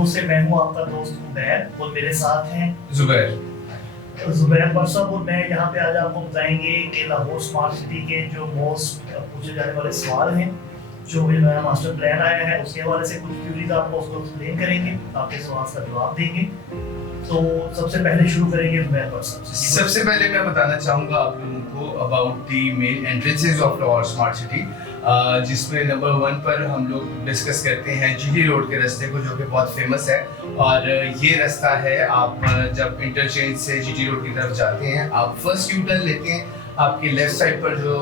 दोस्त से मैं हूँ आपका दोस्त उबैर और मेरे साथ हैं जुबैर बरसाब और मैं यहाँ पे आज आपको बताएंगे कि लाहौर स्मार्ट सिटी के जो मोस्ट पूछे जाने वाले सवाल हैं, जो भी नया मास्टर प्लान आया है उसके हवाले से कुछ क्यूरीज आपको उसको एक्सप्लेन करेंगे, आपके सवाल का जवाब देंगे। तो सबसे पहले शुरू करेंगे जुबैर बरसाब से। सबसे पहले मैं बताना चाहूँगा आप लोगों को about the main entrances of Lahore smart city, जिसमें नंबर 1 पर हम लोग डिस्कस करते हैं जीटी रोड के रास्ते को, जो कि बहुत फेमस है। और ये रास्ता है, आप जब इंटरचेंज से जीटी रोड की तरफ जाते हैं, आप फर्स्ट यू टर्न लेते हैं, आपके लेफ्ट साइड पर जो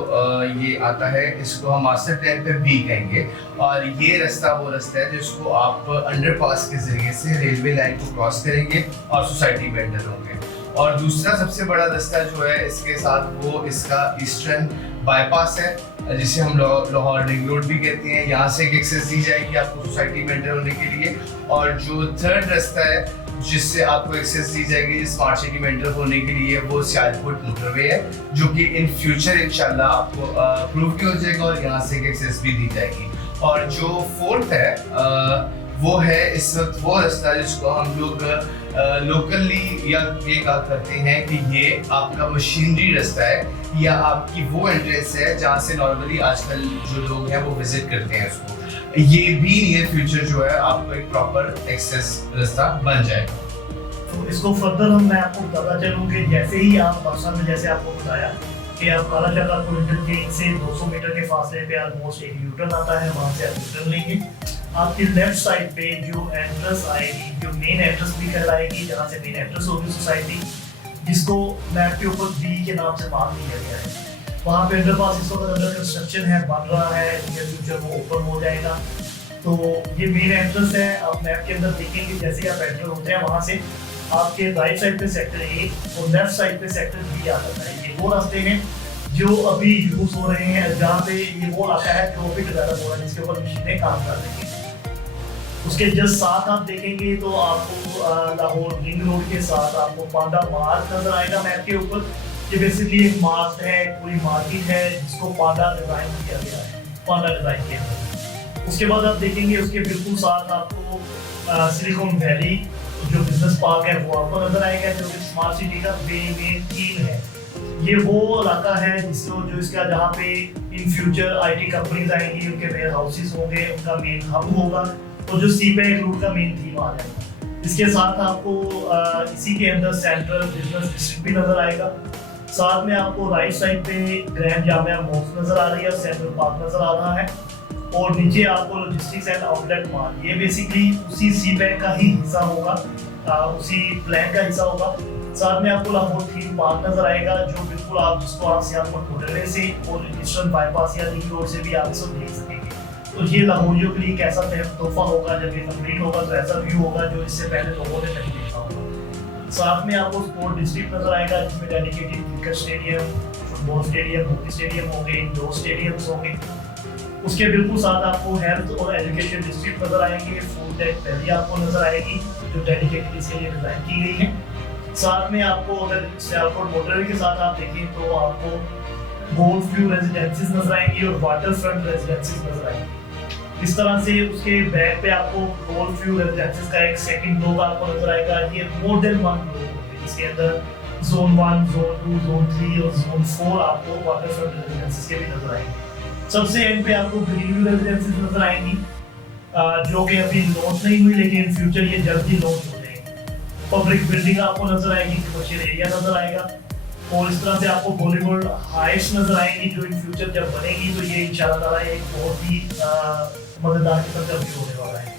ये आता है, इसको हम मास्टर प्लान पे बी कहेंगे। और ये रास्ता वो रास्ता है जिसको आप अंडरपास के जरिए से रेलवे लाइन को क्रॉस करेंगे और सोसाइटी में एंटर होंगे। और दूसरा सबसे बड़ा रास्ता जो है इसके साथ, वो इसका ईस्टर्न बाईपास है, जिसे हम लाहौर रिंग रोड भी कहते हैं। यहाँ से एक एक्सेस दी जाएगी आपको सोसाइटी में एंटर होने के लिए। और जो थर्ड रास्ता है जिससे आपको एक्सेस दी जाएगी स्मार्ट सिटी में एंटर होने के लिए, वो सियालकोट मोटरवे है, जो कि इन फ्यूचर इंशाल्लाह आपको अप्रूव किया हो जाएगा और यहाँ से एक एक्सेस भी दी जाएगी। और जो फोर्थ है वो है इस वक्त वो रास्ता जिसको हम लोग लोकली या ये कहा करते हैं कि ये आपका मशीनरी रास्ता है, या आपकी वो एंट्रेंस है जहाँ से नॉर्मली आजकल जो लोग हैं वो विजिट करते हैं उसको। ये भी नियर फ्यूचर जो है आपको एक प्रॉपर एक्सेस रास्ता बन जाएगा। तो इसको फर्दर मैं आपको बताना चलूँ कि जैसे ही आप बरसा में, जैसे आपको बताया कि आप काला चक्कर इंटरचेंज से 200 मीटर के फासले पे ऑलमोस्ट एक यूटर्न आता है, वहाँ से आप यूटर्न लेंगे। आपकी लेफ्ट साइड पे जो एंट्रेंस आएगी, जो मेन एंट्रेंस भी कहलाएगी, जहाँ से मेन एंट्रेंस होगी सोसाइटी, जिसको मैप के ऊपर बी के नाम से मार्क किया गया है, वहाँ पे अंडरपास इस वक्त अंडर कंस्ट्रक्शन है, बन रहा है, नियर फ्यूचर वो ओपन हो जाएगा। तो ये मेन एंट्रेंस है। आप मैप के अंदर देखेंगे जैसे ही आप एंटर होते हैं, वहाँ से आपके राइट साइड पे सेक्टर ए और लेफ्ट साइड पे सेक्टर बी आ जाता है। ये वो रास्ते हैं जो अभी यूज हो रहे हैं, जहाँ पे ये वो आता है जो अभी डेवलप हो रहा है, जिसके ऊपर मशीनें काम कर रही हैं। उसके जस्ट साथ आप देखेंगे तो आपको लाहौर रिंग रोड के साथ आपको पांडा मार्ग नजर आएगा मैप के ऊपर। ये बेसिकली एक मार्ग है, पूरी मार्केट है जिसको पांडा डिजाइन किया गया है, पांडा डिजाइन किया गया है। उसके बाद आप देखेंगे उसके बिल्कुल साथ आपको सिलिकॉन वैली जो बिजनेस पार्क है वो आपको नजर आएगा, जो कि स्मार्ट सिटी का मेन थीम है। ये वो इलाका है जिसको जो इसका जहाँ पे इन फ्यूचर आईटी कंपनीज आएंगी, उनके वेयर हाउसेस होंगे, उनका मेन हब होगा, और जो सी पैक रूट का मेन थीम आ जाएगा। इसके साथ आपको इसी के अंदर सेंट्रल बिजनेस डिस्ट्रिक्ट भी नजर आएगा। साथ में आपको राइट साइड पे ग्रैंड जामिया मॉस्क नजर आ रही है और सेंट्रल पार्क नजर आ रहा है। और नीचे आपको लॉजिस्टिक्स एंड आउटलेट माल, ये बेसिकली उसी सी पैक का ही हिस्सा होगा, उसी प्लान का हिस्सा होगा। साथ में आपको लाहौर थीम पार्क नजर आएगा, जो बिल्कुल आप जिसको आप सियालकोट मोटरवे से और ईस्टर्न बाईपास या रिंग रोड से भी आप इसको देख सकेंगे। तो ये लाहौरियों के लिए कैसा तोहफा होगा जब ये कंप्लीट होगा, तो ऐसा व्यू होगा जो इससे पहले लोगों ने नहीं देखा होगा। साथ में आपको स्पोर्ट डिस्ट्रिक्ट नजर आएगा, जिसमें dedicated cricket stadium, football stadium, hockey stadium होंगे, इंडोर स्टेडियम्स होंगे। उसके बिल्कुल साथ आपको हेल्थ और एजुकेशन डिस्ट्रिक्ट नजर आएंगे, फूड टेक वैली आपको नजर आएगी, जो डेडिकेटेड इसके लिए डिजाइन की गई है। साथ में आपको अगर सियालकोट मोटरवे के साथ आप देखें तो आपको गोल्फ व्यू रेजिडेंसीज नजर आएंगी और वाटर फ्रंट रेजिडेंसीज नजर आएंगी। इस तरह से उसके बैक पे आपको गोल्फ व्यू रेजिडेंसीज का एक सेकंड ब्लॉक आपको नजर आएगा। ये मोर देन वन ब्लॉक होते हैं, इसके अंदर जोन 1, जोन 2, जोन 3 और जोन 4 आपको वाटर फ्रंट रेजिडेंसीज के भी नजर आएंगे। सबसे एंड पे आपको ग्रीन व्यू रेजिडेंसीज नजर आएंगी, जो कि अभी लॉन्च नहीं हुई, लेकिन फ्यूचर ये जल्दी लॉन्च हो जाएगी। पब्लिक बिल्डिंग आपको नजर आएगी, कमर्शियल एरिया नजर आएगा, और इस तरह से आपको बॉलीवुड हाइट्स नजर आएंगी, जो इन फ्यूचर जब बनेगी तो ये इंशाल्लाह ताला एक बहुत ही मजेदार किस्म का व्यू होने वाला है।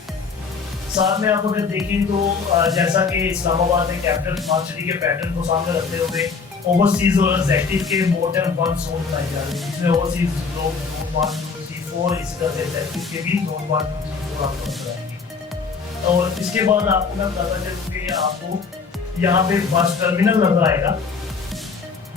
साथ में आप अगर देखें तो जैसा कि इस्लामाबाद में कैपिटल स्मार्ट सिटी के पैटर्न को सामने रखते हुए ओवरसीज और एग्जेक्टिव के मोर देन 1 जोन बनाए जा रहे हैं, जिसमें ओवरसीज लोग जोन 1, 2, 3, 4, इसी तरह से एग्जेक्टिव के भी जोन 1, 2, 3, 4 आपको नजर आएंगे। और इसके बाद आपको मैं बताता चलूँ कि आपको यहाँ पे बस टर्मिनल नजर आएगा,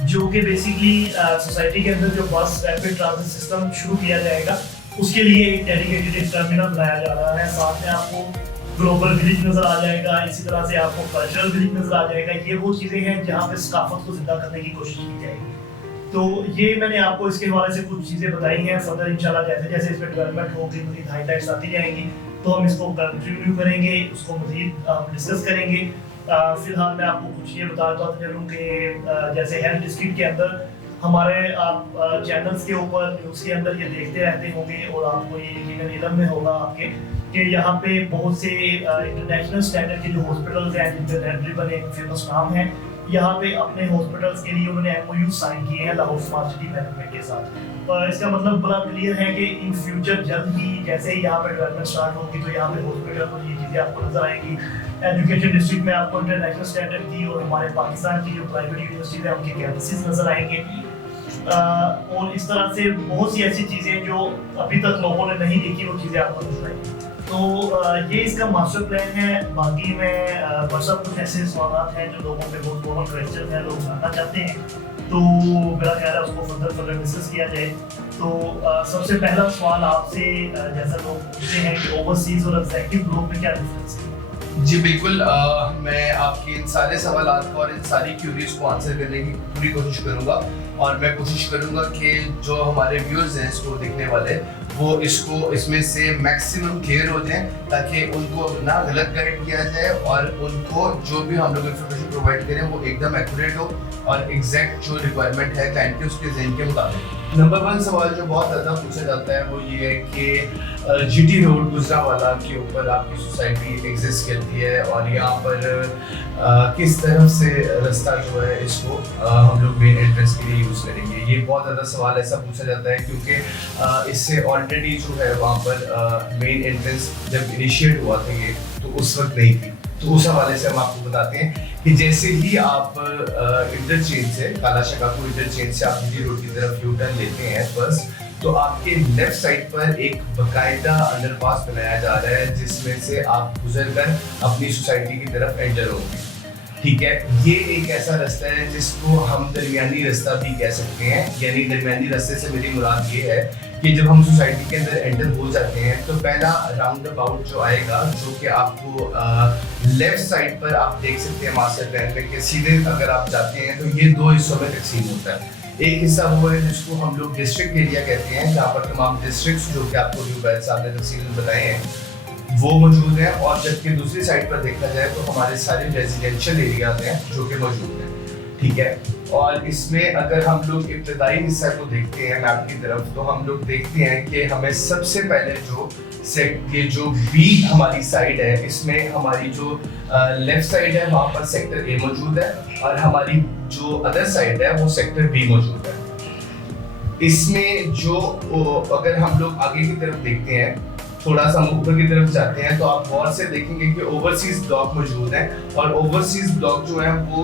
जो कि बेसिकली सोसाइटी के अंदर जो बस रैपिड ट्रांजिट सिस्टम शुरू किया जाएगा, उसके लिए एक डेडिकेटेड टर्मिनल बनाया जा रहा है। साथ में आपको ग्लोबल विलेज नजर आ जाएगा, इसी तरह से आपको कल्चरल विलेज नजर आ जाएगा। ये वो चीजें हैं जहाँ पे सकाफत को जिंदा करने की कोशिश की जाएगी। तो ये मैंने आपको इसके हवाले से कुछ चीजें बताई हैं। फर्दर इंशाल्लाह जैसे जैसे इस पर डेवलपमेंट होगी, मज़ीद हाईलाइट्स आती जाएंगी, तो हम इसको कंटिन्यू करेंगे, उसको मज़ीद डिस्कस करेंगे। फिलहाल मैं आपको कुछ ये बताता चलूँ कि जैसे हेल्थ डिस्ट्रिक्ट के अंदर हमारे आप चैनल्स के ऊपर न्यूज़ के अंदर ये देखते रहते होंगे और आपको ये यकीनन इल्म में होगा आपके कि यहाँ पे बहुत से इंटरनेशनल स्टैंडर्ड के जो हॉस्पिटल्स हैं जिनके रेड रिबन एक फेमस नाम है, यहाँ पे अपने हॉस्पिटल्स के लिए उन्होंने MOU साइन किए हैं लाहौर स्मार्ट सिटी मैनेजमेंट के साथ। इसका मतलब बड़ा क्लियर है कि इन फ्यूचर जल्द ही जैसे ही यहाँ पे डेवलपमेंट स्टार्ट होगी तो यहाँ पे हॉस्पिटल और ये चीज़ें आपको नजर आएंगी। एजुकेशन डिस्ट्रिक्ट में आपको इंटरनेशनल स्टैंडर्ड की और हमारे पाकिस्तान की जो प्राइवेट यूनिवर्सिटीज हैं उनके कैंपसेस नजर आएंगे। और इस तरह से बहुत सी ऐसी चीज़ें जो अभी तक लोगों ने नहीं देखी वो चीज़ें आपको नजर आएंगी। तो ये इसका मास्टर प्लान है। बाकी में सब कुछ ऐसे सवाल हैं जो लोगों के बहुत कॉमन क्वेश्चन हैं, लोग जानना चाहते हैं, तो मेरा ख्याल है उसको फर्दर डिस्कस किया जाए। तो सबसे पहला सवाल आपसे जैसा लोग पूछते हैं कि ओवरसीज और एग्जीक्यूटिव ग्रुप में क्या डिफरेंस है? जी बिल्कुल, मैं आपके इन सारे सवालात को और इन सारी क्यूरीज को आंसर करने की पूरी कोशिश करूंगा और मैं कोशिश करूंगा कि जो हमारे व्यूअर्स हैं इसको देखने वाले वो इसमें से मैक्सिमम क्लियर हो जाएं ताकि उनको ना गलत गाइड किया जाए और उनको जो भी हम लोग इन्फॉर्मेशन प्रोवाइड करें वो एकदम एक्यूरेट हो और एग्जैक्ट जो रिक्वायरमेंट है क्लाइंट के उसके ज़हन के मुताबिक। नंबर 1 सवाल जो बहुत ज़्यादा पूछा जाता है वो ये है कि GT रोड गुजरावाला के ऊपर आपकी सोसाइटी एग्जिस्ट करती है और यहाँ पर किस तरफ से रास्ता जो है इसको हम लोग मेन एंट्रेंस के लिए यूज़ करेंगे। ये बहुत ज़्यादा सवाल ऐसा पूछा जाता है क्योंकि इससे ऑलरेडी जो है वहाँ पर मेन एंट्रेंस जब इनिशिएट हुआ था ये तो उस वक्त नहीं थी। तो उस हवाले से हम आपको बताते हैं कि जैसे ही आप इंटरचेंज से काला शकाकू इंटरचेंज से आप GT रोड की तरफ यू टर्न लेते हैं बस, तो आपके लेफ्ट साइड पर एक बकायदा अंडरपास बनाया जा रहा है जिसमें से आप गुजर कर अपनी सोसाइटी की तरफ एंटर होंगे। ठीक है, ये एक ऐसा रास्ता है जिसको हम दरमियानी रास्ता भी कह सकते हैं। यानी दरमियानी रास्ते से मेरी मुराद ये है कि जब हम सोसाइटी के अंदर एंटर हो जाते हैं तो पहला राउंड अबाउट जो आएगा जो कि आपको लेफ्ट साइड पर आप देख सकते हैं मास्टर प्लान में कि सीधे अगर आप जाते हैं तो ये 2 हिस्सों में तकसीम होता है। एक हिस्सा वो है जिसको हम लोग डिस्ट्रिक्ट एरिया कहते हैं जहाँ पर तमाम डिस्ट्रिक्ट्स जो कि आपको न्यूबैद साहब ने तफसील बताए हैं वो मौजूद हैं और जबकि दूसरी साइड पर देखा जाए तो हमारे सारे रेजिडेंशियल एरियाज हैं जो कि मौजूद हैं। ठीक है, और इसमें अगर हम लोग इब्तदाई हिस्सा को देखते हैं मैप की तरफ तो हम लोग देखते हैं कि हमें सबसे पहले ये जो बी हमारी साइड है इसमें हमारी जो लेफ्ट साइड है वहाँ पर सेक्टर A मौजूद है और हमारी जो अदर साइड है वो सेक्टर B मौजूद है। इसमें जो अगर हम लोग आगे की तरफ देखते हैं थोड़ा सा ऊपर की तरफ जाते हैं तो आप गौर से देखेंगे कि ओवरसीज ब्लॉक मौजूद है और ओवरसीज ब्लॉक जो है वो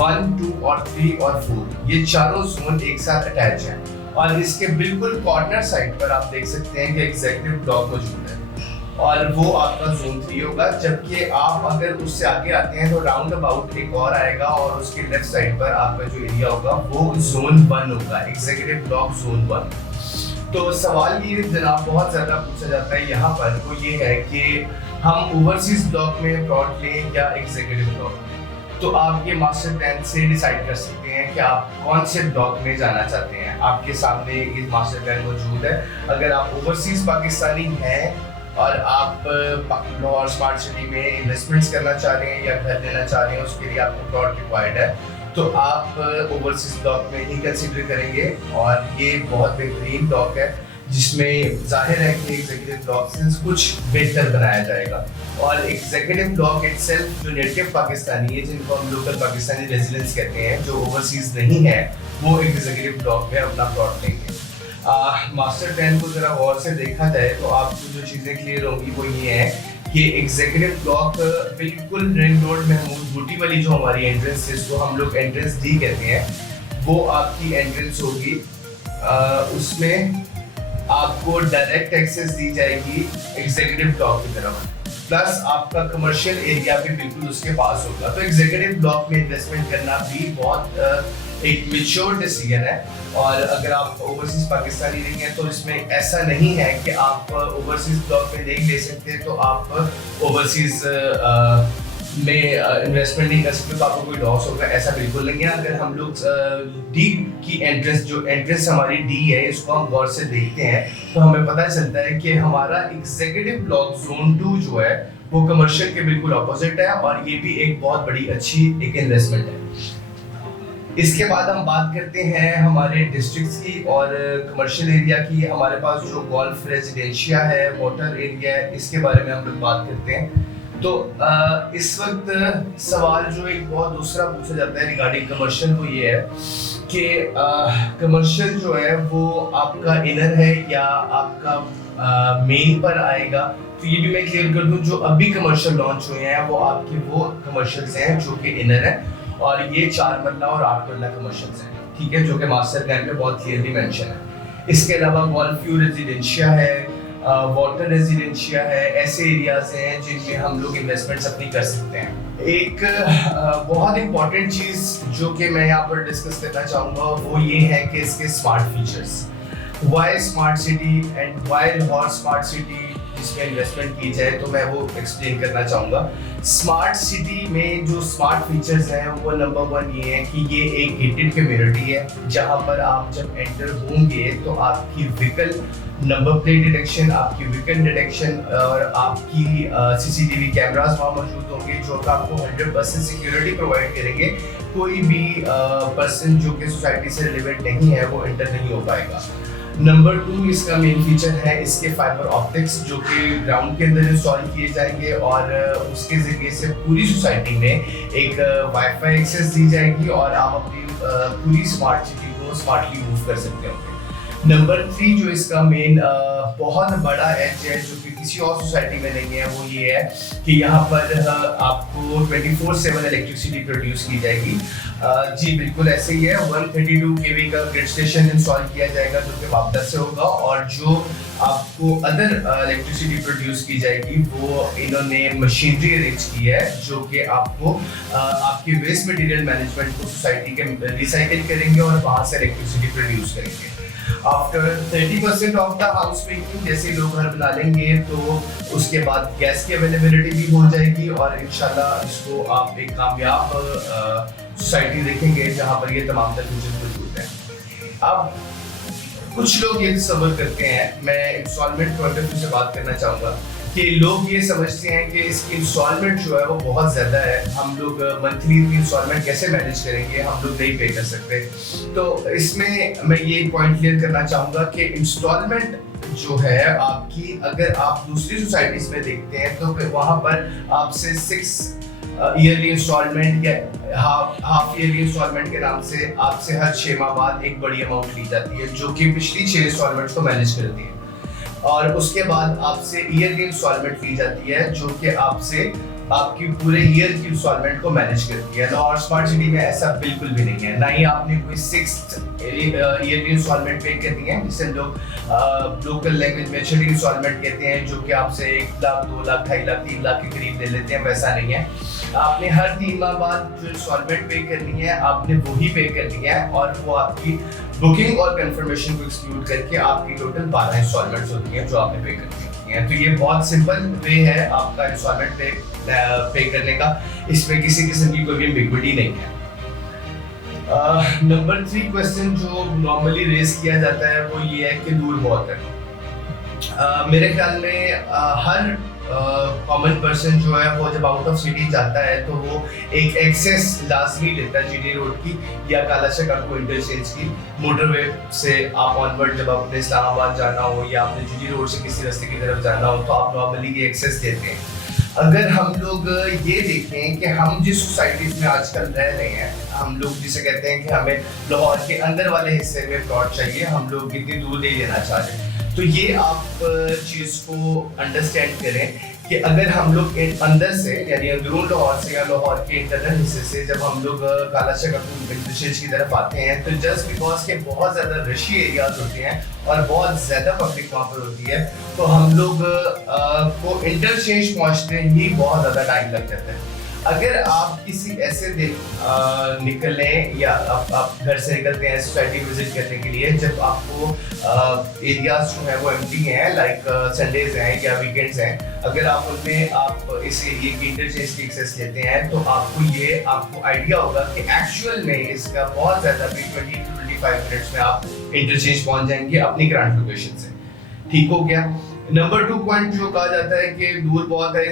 1, 2 और 3 और 4 ये चारों जोन एक साथ अटैच हैं और इसके बिल्कुल कॉर्नर साइड पर आप देख सकते हैं कि एग्जीक्यूटिव ब्लॉक मौजूद है और वो आपका जोन 3 होगा। जबकि आप अगर उससे आगे आते हैं तो राउंड अबाउट एक और आएगा और उसके लेफ्ट साइड पर आपका जो एरिया होगा वो जोन 1 होगा, एग्जीक्यूटिव ब्लॉक जोन 1। तो सवाल ये जनाब बहुत ज़्यादा पूछा जाता है यहाँ पर वो ये है कि हम ओवरसीज ब्लॉक में प्लॉट लें या एग्जीक्यूटिव ब्लॉक में। तो आप ये मास्टर प्लान से डिसाइड कर सकते हैं कि आप कौन से ब्लॉक में जाना चाहते हैं। आपके सामने ये मास्टर प्लान मौजूद है। अगर आप ओवरसीज पाकिस्तानी हैं और आप लाहौर स्मार्ट सिटी में इन्वेस्टमेंट्स करना चाह रहे हैं या घर लेना चाह रहे हैं उसके लिए आपको प्लॉट रिक्वायर्ड है तो आप ओवरसीज ब्लॉक में ही कंसिडर करेंगे और ये बहुत बेहतरीन ब्लॉक है जिसमें जाहिर है कि एग्जीक्यूटिव ब्लॉक से कुछ बेहतर बनाया जाएगा। और एग्जीक्यूटिव ब्लॉक इटसेल्फ जो नेटिव पाकिस्तानी है जिनको हम लोकल पाकिस्तानी रेजिडेंट्स कहते हैं जो ओवरसीज नहीं है वो एग्जीक्यूटिव ब्लॉक में अपना प्लॉट लेंगे। मास्टर प्लान को जरा गौर से देखा जाए तो आपको जो चीज़ें क्लियर होंगी वो ये है कि एग्जीक्यूटिव ब्लॉक बिल्कुल रिंग रोड महमूद बूटी वाली जो हमारी एंट्रेंस है इसको हम लोग एंट्रेंस डी कहते हैं वो आपकी एंट्रेंस होगी। उसमें आपको डायरेक्ट एक्सेस दी जाएगी एग्जीक्यूटिव ब्लॉक की तरफ प्लस आपका कमर्शियल एरिया भी बिल्कुल उसके पास होगा। तो एग्जीक्यूटिव ब्लॉक में इन्वेस्टमेंट करना भी बहुत एक मैच्योर डिसीजन है और अगर आप ओवरसीज पाकिस्तानी नहीं हैं तो इसमें ऐसा नहीं है कि आप ओवरसीज ब्लॉक में नहीं ले सकते तो आप ओवरसीज में इन्वेस्टमेंट नहीं कर सकते तो आपको कोई लॉस होगा, ऐसा बिल्कुल नहीं है। अगर हम लोग डी की एंट्रेंस, जो एंट्रेंस हमारी डी है, इसको हम गौर से देखते हैं तो हमें पता चलता है कि हमारा एग्जीक्यूटिव ब्लॉक जोन 2 जो है वो कमर्शियल के बिल्कुल ऑपोजिट है, और ये भी एक बहुत बड़ी अच्छी एक इन्वेस्टमेंट है। इसके बाद हम बात करते हैं हमारे डिस्ट्रिक्ट्स की और कमर्शियल एरिया की। हमारे पास जो गोल्फ रेजिडेंशिया है, वाटर एरिया है, इसके बारे में हम लोग बात करते हैं। तो इस वक्त सवाल जो एक बहुत दूसरा पूछा जाता है रिगार्डिंग कमर्शियल, वो ये है कि कमर्शियल जो है वो आपका इनर है या आपका मेन पर आएगा। तो ये भी मैं क्लियर कर दूं, जो अभी कमर्शियल लॉन्च हुए हैं वो आपके वो कमर्शियल्स हैं जो कि इनर है, और ये 4 मरला और 8 मरला कमर्शियल्स हैं, ठीक है, जो कि मास्टर प्लान में बहुत क्लियरली मेंशन है। इसके अलावा गोल्फ व्यू रेजिडेंशिया है, वाटर रेजिडेंशिया है, ऐसे एरियाज हैं जिनमें हम लोग इन्वेस्टमेंट्स अपनी कर सकते हैं। एक बहुत इंपॉर्टेंट चीज़ जो कि मैं यहाँ पर डिस्कस करना चाहूँगा वो ये है कि इसके smart features. Why smart city and why Lahore smart city जिसमें इन्वेस्टमेंट की जाए, तो मैं वो एक्सप्लेन करना चाहूँगा। स्मार्ट सिटी में जो स्मार्ट फीचर्स हैं वो नंबर 1 ये है कि ये एक गेटेड कम्युनिटी है, जहाँ पर आप जब एंटर होंगे तो आपकी व्हीकल नंबर प्लेट डिटेक्शन, आपकी व्हीकल डिटेक्शन और आपकी सीसीटीवी कैमरास वहाँ मौजूद होंगे जो आपको 100% सिक्योरिटी प्रोवाइड करेंगे। कोई भी पर्सन जो कि सोसाइटी से रिलेवेंट नहीं है वो एंटर नहीं हो पाएगा। नंबर 2 इसका मेन फीचर है इसके फाइबर ऑप्टिक्स जो कि ग्राउंड के अंदर इंस्टॉल किए जाएंगे, और उसके ज़रिए से पूरी सोसाइटी में एक वाईफाई एक्सेस दी जाएगी और आप अपनी पूरी स्मार्ट सिटी को स्मार्टली मूव कर सकते होंगे। नंबर 3 जो इसका मेन बहुत बड़ा एज है जो कि किसी और सोसाइटी में नहीं है, वो ये है कि यहाँ पर आपको 24/7 इलेक्ट्रिसिटी प्रोड्यूस की जाएगी। जी बिल्कुल ऐसे ही है। 132 kV का ग्रिड स्टेशन इंस्टॉल किया जाएगा जो कि वापस से होगा, और जो आपको अदर इलेक्ट्रिसिटी प्रोड्यूस की जाएगी वो इन्होंने मशीनरी अरेंज की है जो कि आपको आपके वेस्ट मटेरियल मैनेजमेंट को सोसाइटी के रिसाइकिल करेंगे और वहाँ से इलेक्ट्रिसिटी प्रोड्यूस करेंगे। After 30% of the house making, जैसे लोग घर बना लेंगे तो उसके बाद गैस की अवेलेबिलिटी भी हो जाएगी, और इंशाल्लाह इसको आप एक कामयाब सोसाइटी देखेंगे जहाँ पर ये तमाम फीचर्स मौजूद हैं। अब कुछ लोग ये तसव्वुर करते हैं, मैं इंस्टॉलमेंट पॉइंट ऑफ व्यू से बात करना चाहूँगा, कि लोग ये समझते हैं कि इसकी इंस्टॉलमेंट जो है वो बहुत ज़्यादा है, हम लोग मंथली इतनी इंस्टॉलमेंट कैसे मैनेज करेंगे, हम लोग नहीं पे कर सकते। तो इसमें मैं ये पॉइंट क्लियर करना चाहूँगा कि इंस्टॉलमेंट जो है आपकी, अगर आप दूसरी सोसाइटीज़ में देखते हैं तो वहाँ पर आपसे 6 ईयरली इंस्टॉलमेंट या हाफ ईयरली इंस्टॉलमेंट के नाम से आपसे हर 6 माह बाद एक बड़ी अमाउंट ली जाती है जो कि पिछली 6 इंस्टॉलमेंट्स को मैनेज करती है, और उसके बाद आपसे ईयरली इंस्टॉलमेंट ली जाती है जो कि आपसे आपकी पूरे ईयर की इंस्टॉलमेंट को मैनेज करती है। और स्मार्ट सिटी में ऐसा बिल्कुल भी नहीं है, ना ही आपने कोई 6th ईयरली इंस्टॉलमेंट पे करनी है, जिसे लोग लोकल लैंग्वेज में छठी इंस्टॉलमेंट कहते हैं, जो कि आपसे 1 लाख 2 लाख 2.5 लाख 3 लाख के करीब ले लेते हैं। वैसा नहीं है, आपने हर 3 माह बाद जो इंस्टॉलमेंट पे करनी है आपने वही पे करनी है, और वो आपकी बुकिंग और कंफर्मेशन को एक्सक्लूड करके आपकी टोटल 12 इंस्टॉलमेंट्स होती हैं जो आपने पे करनी होती हैं। तो ये बहुत सिंपल वे है आपका इंस्टॉलमेंट पे करने का, इसमें किसी किस्म की कोई भी एम्बिग्विटी नहीं है। नंबर 3 क्वेश्चन जो नॉर्मली रेस किया जाता है वो ये है कि दूर बहुत है। मेरे ख्याल में हर कॉमन पर्सन जो है वो जब आउट ऑफ सिटी जाता है तो वो एक एक्सेस लाजमी लेता है जीटी रोड की या कालाशक आपको इंटरचेंज की। मोटरवे से आप ऑनवर्ड जब आपने इस्लामाबाद जाना हो या आपने जीटी रोड से किसी रास्ते की तरफ जाना हो तो आप नॉर्मली ये एक्सेस लेते हैं। अगर हम लोग ये देखें कि हम जिस सोसाइटीज़ में आजकल रह रहे हैं, हम लोग जिसे कहते हैं कि हमें लाहौर के अंदर वाले हिस्से में प्लॉट चाहिए, हम लोग इतनी दूर नहीं लेना चाह रहे, तो ये आप चीज़ को अंडरस्टैंड करें कि अगर हम लोग अंदर से यानी अंदरून लाहौर से या लाहौर के इंटरनल हिस्से से जब हम लोग कालाशक इंटरचेंज की तरफ आते हैं तो जस्ट बिकॉज के बहुत ज़्यादा रशी एरियाज होते हैं और बहुत ज़्यादा पब्लिक वहाँ पर होती है, तो हम लोग को इंटरचेंज पहुँचते ही बहुत ज़्यादा टाइम लग जाता है। अगर आप किसी ऐसे दिन निकले या आप घर से निकलते हैं सोसाइटी विजिट करने के लिए जब आपको एरियाज जो है वो एम्प्टी हैं, लाइक संडेज हैं या वीकेंड्स हैं, अगर आप उनमें आप इस एरिया की इंटरचेंज की एक्सेस लेते हैं तो आपको आइडिया होगा कि एक्चुअल में इसका बहुत ज़्यादा भी 20 to 25 मिनट्स में आप इंटरचेंज पहुंच जाएंगे अपनी करंट लोकेशन से। ठीक हो गया। नंबर 2 पॉइंट जो कहा जाता है कि दूर बहुत है,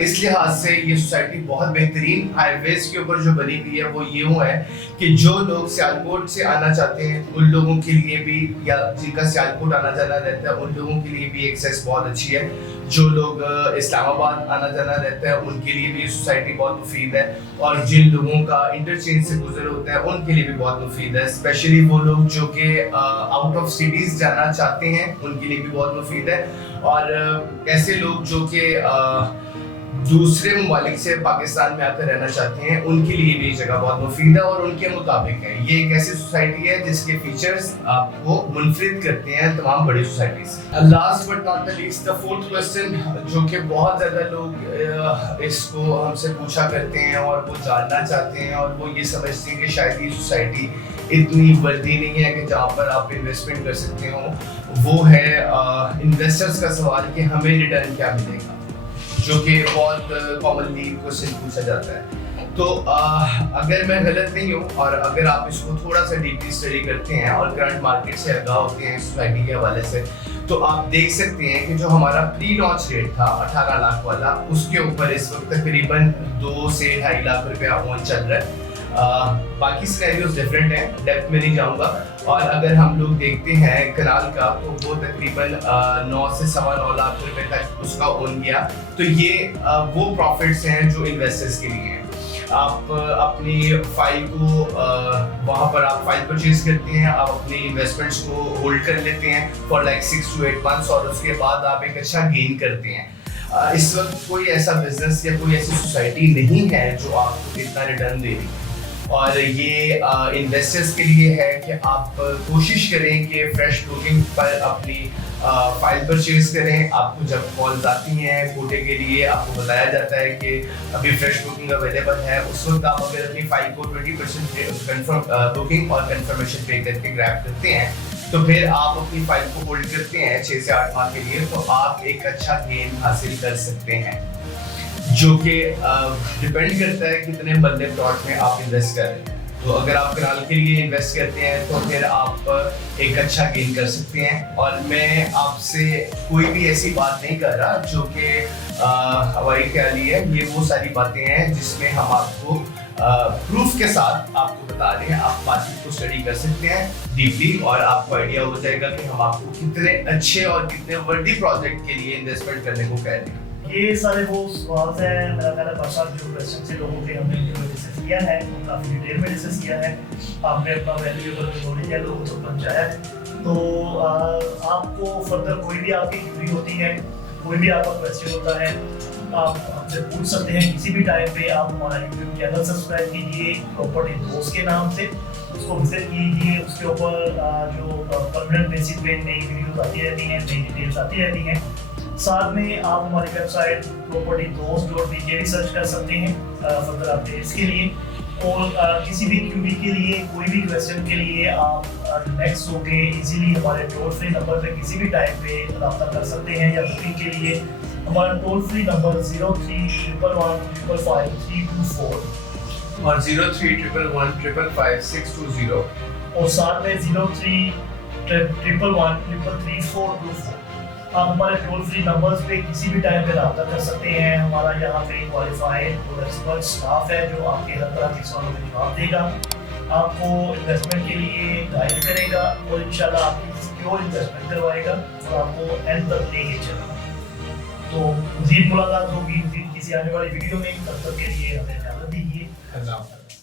इस लिहाज से ये सोसाइटी बहुत बेहतरीन हाईवेज के ऊपर जो बनी हुई है वो यूं है कि जो लोग सियालकोट से आना चाहते हैं उन लोगों के लिए भी, या जिनका सियालकोट आना जाना रहता है उन लोगों के लिए भी एक्सेस बहुत अच्छी है। जो लोग इस्लामाबाद आना जाना रहता है उनके लिए भी सोसाइटी बहुत मुफीद है, और जिन लोगों का इंटरचेंज से गुजर होता है उनके लिए भी बहुत मुफीद है। स्पेशली वो लोग जो कि आउट ऑफ सिटीज जाना चाहते हैं उनके लिए भी बहुत मुफीद है, और ऐसे लोग जो कि दूसरे ममालिक से पाकिस्तान में आकर रहना चाहते हैं उनके लिए भी जगह बहुत मुफीद है और उनके मुताबिक है। ये एक ऐसी सोसाइटी है जिसके फीचर्स आपको मुनफरिद करते हैं तमाम बड़ी सोसाइटी से। Last but not the least, the fourth question जो कि बहुत ज़्यादा लोग इसको हमसे पूछा करते हैं और वो जानना चाहते हैं और वो ये समझते हैं कि शायद ये सोसाइटी इतनी वर्दी नहीं है कि जहाँ पर आप इन्वेस्टमेंट कर सकते हो। वो है इन्वेस्टर्स का सवाल कि हमें रिटर्न क्या मिलेगा, जो कि बहुत कॉमनली क्वेश्चन पूछा जाता है। तो अगर मैं गलत नहीं हूँ और अगर आप इसको थोड़ा सा डीपली स्टडी करते हैं और करंट मार्केट से आगाह होते हैं सोसाइटी के हवाले से, तो आप देख सकते हैं कि जो हमारा प्री लॉन्च रेट था 18 लाख वाला, उसके ऊपर इस वक्त तकरीबन 2 से 2.5 लाख रुपया ऑन चल रहा है। बाकी सिनेरियोस डिफरेंट हैं, डेप्थ में नहीं जाऊंगा। और अगर हम लोग देखते हैं कनाल का तो वो तकरीबन 9 से 9.25 लाख रुपए तक उसका ओन गया। तो ये वो प्रॉफिट्स हैं जो इन्वेस्टर्स के लिए हैं। आप अपनी फाइल को वहाँ पर आप फाइल परचेज करते हैं, आप अपनी इन्वेस्टमेंट्स को होल्ड कर लेते हैं फॉर लाइक 6 to 8 months और उसके बाद आप एक अच्छा गेन करते हैं। इस वक्त कोई ऐसा बिजनेस या कोई ऐसी सोसाइटी नहीं है जो आपको इतना रिटर्न दे रही है, और ये इन्वेस्टर्स के लिए है कि आप कोशिश करें कि फ्रेश बुकिंग पर अपनी फाइल परचेज करें। आपको जब कॉल्स आती हैं कोटे के लिए, आपको बताया जाता है कि अभी फ्रेश बुकिंग अवेलेबल है, उस वक्त आप अगर अपनी फाइल को 20% कंफर्म बुकिंग और कंफर्मेशन पे करके ग्रैब करते हैं तो फिर आप अपनी फाइल को होल्ड करते हैं 6 से 8 माह के लिए, तो आप एक अच्छा गेन हासिल कर सकते हैं, जो कि डिपेंड करता है कितने बंदे प्लॉट में आप इन्वेस्ट कर रहे हैं। तो अगर आप कनाल के लिए इन्वेस्ट करते हैं तो फिर आप एक अच्छा गेन कर सकते हैं। और मैं आपसे कोई भी ऐसी बात नहीं कर रहा जो कि हमारी ख्याली है, ये वो सारी बातें हैं जिसमें हम आपको प्रूफ के साथ आपको बता रहे हैं। आप मार्केट को स्टडी कर सकते हैं डीपली और आपको आइडिया हो जाएगा कि हम आपको कितने अच्छे और कितने वर्दी प्रोजेक्ट के लिए इन्वेस्टमेंट करने को कह रहे हैं। ये सारे वो सवाल हैं, मेरा ख्याल है बरसात जो क्वेश्चन से लोगों के हमने डिस्कस किया है वो काफ़ी डिटेल में डिस्कस किया है। आपने अपना वैल्यूएबल नॉलेज है लोगों तक पहुँचाया है। तो आपको फर्दर कोई भी आपकी क्वेरी होती है, कोई भी आपका क्वेश्चन होता है, आप हमसे पूछ सकते हैं किसी भी टाइम पे। आप हमारा यूट्यूब चैनल सब्सक्राइब कीजिए प्रॉपर्टी दोस्त के नाम से, उसको विजिट कीजिए। उसके ऊपर जो परमानेंट बेसिस पे नई वीडियोस आती रहती हैं, नई डिटेल्स आती रहती हैं। साथ में आप हमारी वेबसाइट propertydost.dj भी सर्च कर सकते हैं फर्दर अपडेट्स के लिए। और किसी भी क्यूबी के लिए, कोई भी क्वेश्चन के लिए आप नेक्स्ट होके इजीली हमारे टोल फ्री नंबर पे किसी भी टाइम पे रब्ता कर सकते हैं। या बुकिंग के लिए हमारा टोल फ्री नंबर 0311155324 और 0311155620 और साथ में 0311133424। आप हमारे टोल फ्री नंबर्स पे किसी भी टाइम पे रब्ता कर सकते हैं। हमारा यहाँ पे क्वालिफाइड और एक्सपर्ट स्टाफ है जो आपके हर तरह के सवालों का जवाब देगा, आपको इन्वेस्टमेंट के लिए गाइड करेगा और इंशाल्लाह आपकी सिक्योर इन्वेस्टमेंट करवाएगा और आपको एंड तक लेके चलेगा। तो मज़ीद मुलाकात होगी किसी आने वाली वीडियो में। तब तक के लिए हमें इजाज़त दीजिए। अल्लाह हाफ़िज़।